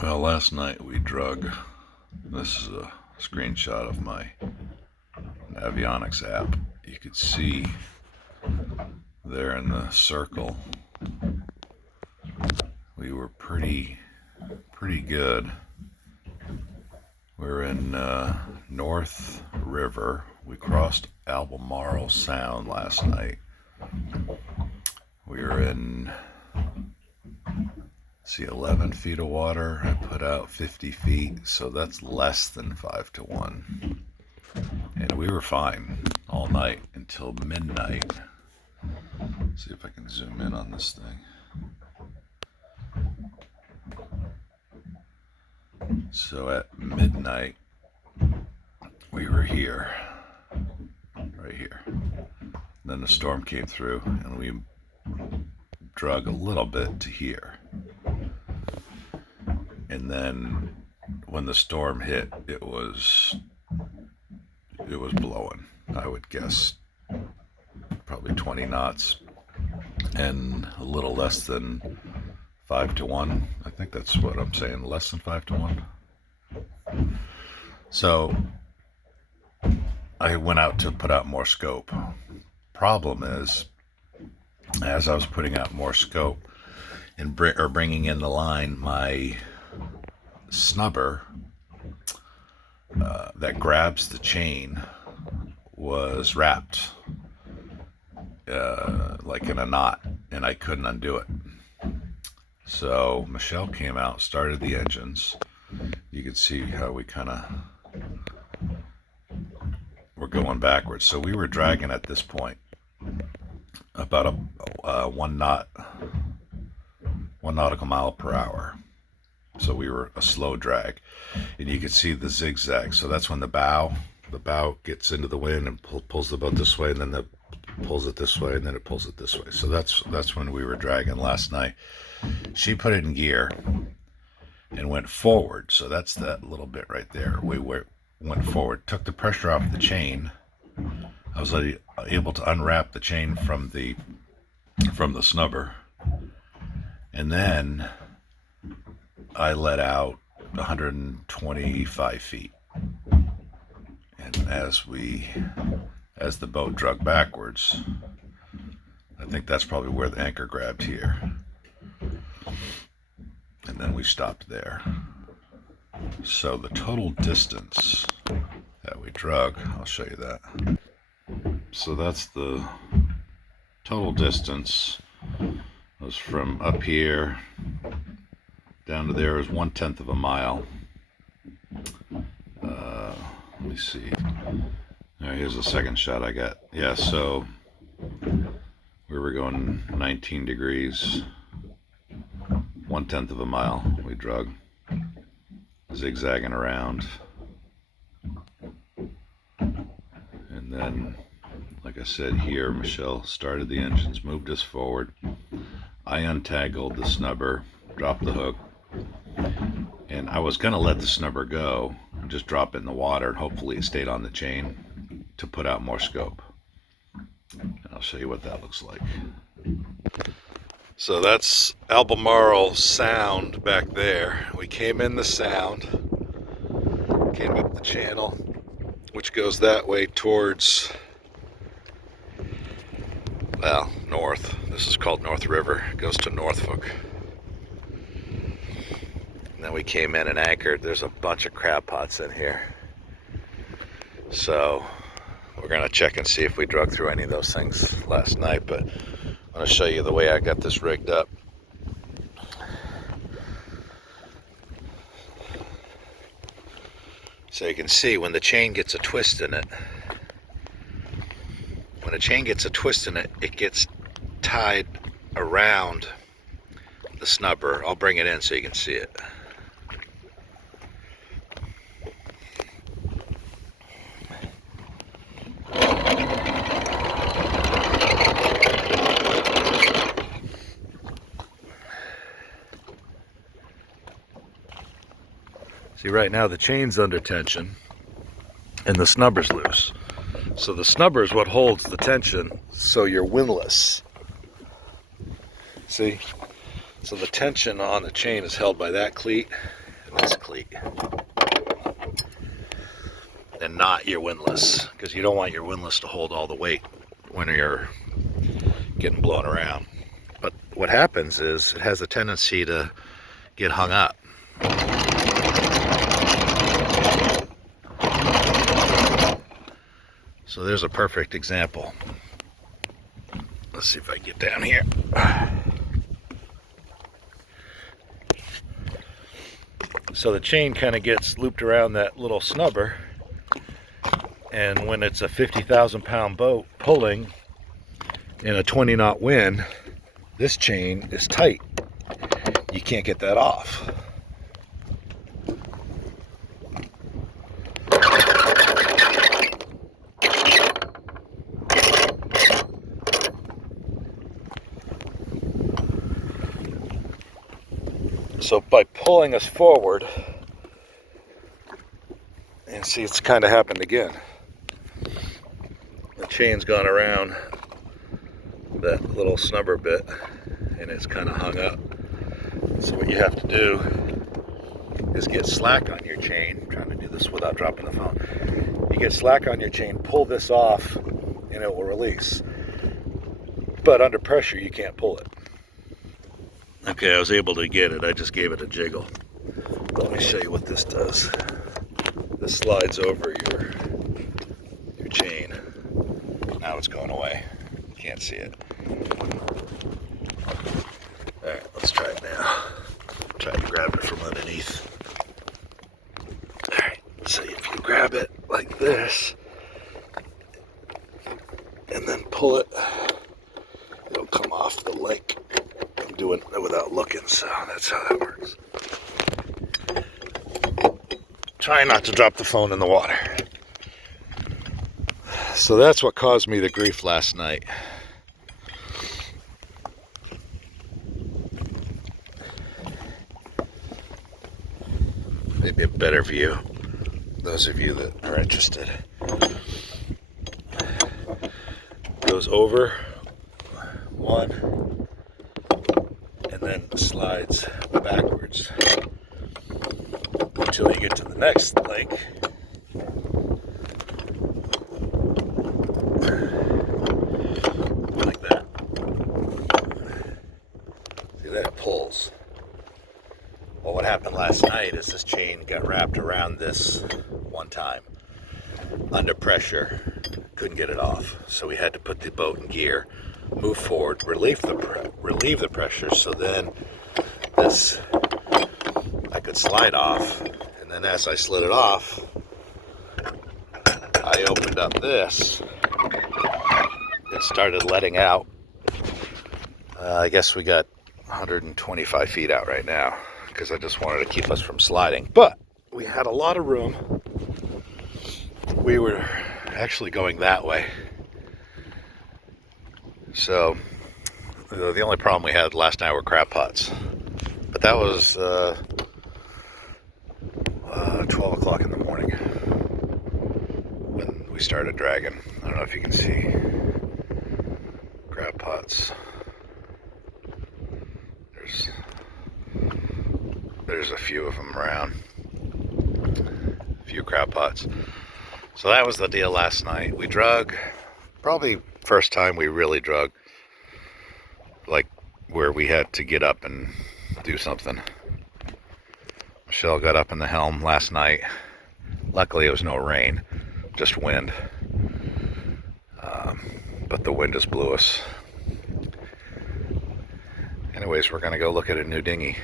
Well, last night we drug. This is a screenshot of my avionics app. You could see there in the circle we were pretty good. We're in North River. We crossed Albemarle Sound last night. We were in, see, 11 feet of water. I put out 50 feet, so that's less than 5 to 1. And we were fine all night until midnight. Let's see if I can zoom in on this thing. So at midnight, we were here, right here. Then the storm came through, and we drug a little bit to here. And then when the storm hit, it was blowing. I would guess probably 20 knots and a little less than 5 to 1. I think that's what I'm saying, less than 5 to 1. So I went out to put out more scope. Problem is, as I was putting out more scope and bringing in the line, my snubber that grabs the chain was wrapped like in a knot, and I couldn't undo it. So Michelle came out, started the engines. You can see how we kind of were going backwards. So we were dragging at this point about a 1 nautical mile per hour. So we were a slow drag, and you could see the zigzag. So that's when the bow gets into the wind and pulls the boat this way, and then pulls it this way, and then it pulls it this way. So that's when we were dragging last night. She put it in gear and went forward. So that's that little bit right there. We went forward, took the pressure off the chain. I was able to unwrap the chain from the snubber, and then I let out 125 feet. And as the boat drug backwards, I think that's probably where the anchor grabbed here. And then we stopped there. So the total distance that we drug, I'll show you that. So that's the total distance. It was from up here down to there is 1/10 of a mile. Let me see. All right, here's the second shot I got. Yeah, so we were going 19 degrees, 1/10 of a mile. We drug, zigzagging around, and then, like I said, here Michelle started the engines, moved us forward. I untangled the snubber, dropped the hook, and I was going to let the snubber go and just drop it in the water, and hopefully it stayed on the chain to put out more scope. And I'll show you what that looks like. So that's Albemarle Sound back there. We came in the sound, came up the channel, which goes that way towards, well, north. This is called North River. It goes to Norfolk. And then we came in and anchored. There's a bunch of crab pots in here. So we're going to check and see if we drug through any of those things last night. But I'm going to show you the way I got this rigged up. So you can see when the chain gets a twist in it, it gets tied around the snubber. I'll bring it in so you can see it. See, right now the chain's under tension and the snubber's loose. So the snubber is what holds the tension so you're windless. See? So the tension on the chain is held by that cleat in this cleat. And not your windlass, because you don't want your windlass to hold all the weight when you're getting blown around. But what happens is it has a tendency to get hung up. So there's a perfect example. Let's see if I can get down here. So the chain kind of gets looped around that little snubber, and when it's a 50,000 pound boat pulling in a 20 knot wind, this chain is tight. You can't get that off. So by pulling us forward, and see, it's kind of happened again. The chain's gone around that little snubber bit, and it's kind of hung up. So what you have to do is get slack on your chain. I'm trying to do this without dropping the phone. You get slack on your chain, pull this off, and it will release. But under pressure, you can't pull it. Okay, I was able to get it. I just gave it a jiggle. Let me show you what this does. This slides over your chain. Now it's going away. You can't see it. Alright, let's try it now. Try to grab it from underneath. Alright, so if you grab it like this, and then pull it, it'll come off the link. I'm doing it without looking, so that's how that works. Try not to drop the phone in the water. So that's what caused me the grief last night. Maybe a better view, those of you that are interested. Goes over one and then slides backwards until you get to the next link. Like that. See, that pulls. Well, what happened last night is this chain got wrapped around this one time. Under pressure, couldn't get it off. So we had to put the boat in gear, move forward, relieve the pressure, so then this, I could slide off. And then as I slid it off, I opened up this. It started letting out. I guess we got 125 feet out right now, because I just wanted to keep us from sliding. But we had a lot of room. We were actually going that way. So the only problem we had last night were crab pots. But that was 12 o'clock in the morning when we started dragging. I don't know if you can see crab pots. There's a few of them around. A few crab pots. So that was the deal last night. We drug, probably first time we really drug, like where we had to get up and do something. Michelle got up in the helm last night. Luckily it was no rain, just wind. But the wind just blew us. Anyways, we're gonna go look at a new dinghy.